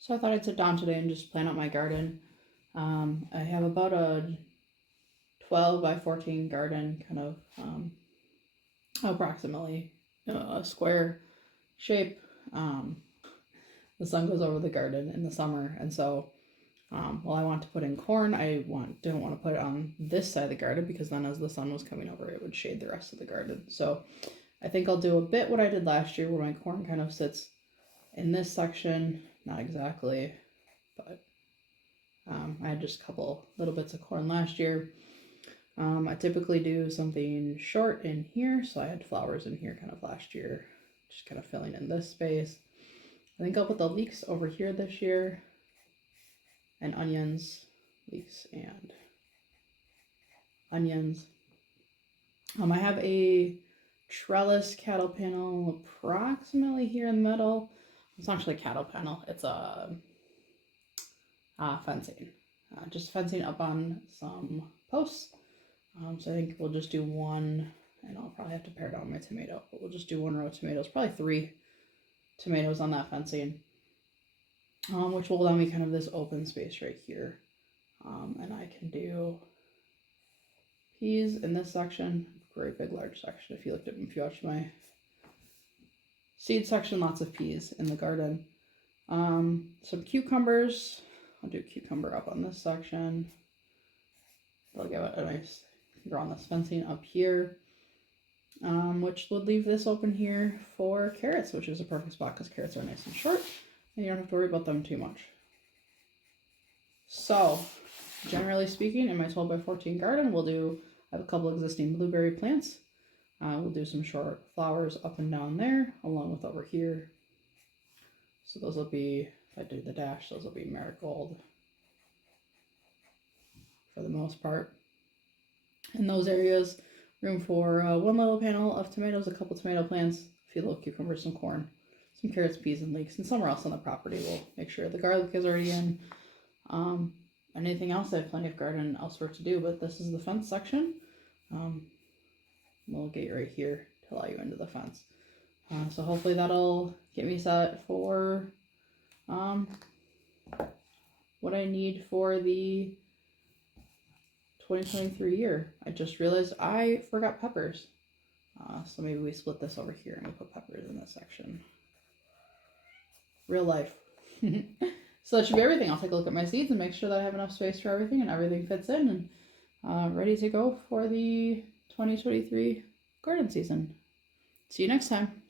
So I thought I'd sit down today and just plan out my garden. I have about a 12 by 14 garden, kind of approximately a square shape. Um, the sun goes over the garden in the summer, and so while I want to put in corn, didn't want to put it on this side of the garden because then as the sun was coming over, it would shade the rest of the garden. So I think I'll do a bit what I did last year, where my corn kind of sits in this section, not exactly, but I had just a couple little bits of corn last year. I typically do something short in here, so I had flowers in here kind of last year, just kind of filling in this space. I think I'll put the leeks over here this year, and onions, leeks and onions. I have a trellis cattle panel approximately here in the middle. It's not actually a cattle panel, it's a fencing. Just fencing up on some posts. So I think we'll just do one, and I'll probably have to pare down my tomato, but we'll just do one row of tomatoes, probably 3 tomatoes on that fencing, which will allow me kind of this open space right here. And I can do peas in this section, very big, large section. If you watched my seed section, lots of peas in the garden. Some cucumbers. I'll do cucumber up on this section. They'll give it a nice draw on this fencing up here, which would leave this open here for carrots, which is a perfect spot because carrots are nice and short and you don't have to worry about them too much. So generally speaking, in my 12 by 14 garden, I have a couple existing blueberry plants. We'll do some short flowers up and down there along with over here. So those will be, if I do the dash, those will be marigold for the most part. In those areas, room for one little panel of tomatoes, a couple tomato plants, a few little cucumbers, some corn, some carrots, peas, and leeks, and somewhere else on the property we'll make sure the garlic is already in. Anything else, I have plenty of garden elsewhere to do, but this is the fence section. Little gate right here to allow you into the fence. So hopefully that'll get me set for what I need for the 2023 year. I just realized I forgot peppers. So maybe we split this over here and we put peppers in this section. Real life. So that should be everything. I'll take a look at my seeds and make sure that I have enough space for everything and everything fits in and ready to go for the 2023 garden season. See you next time.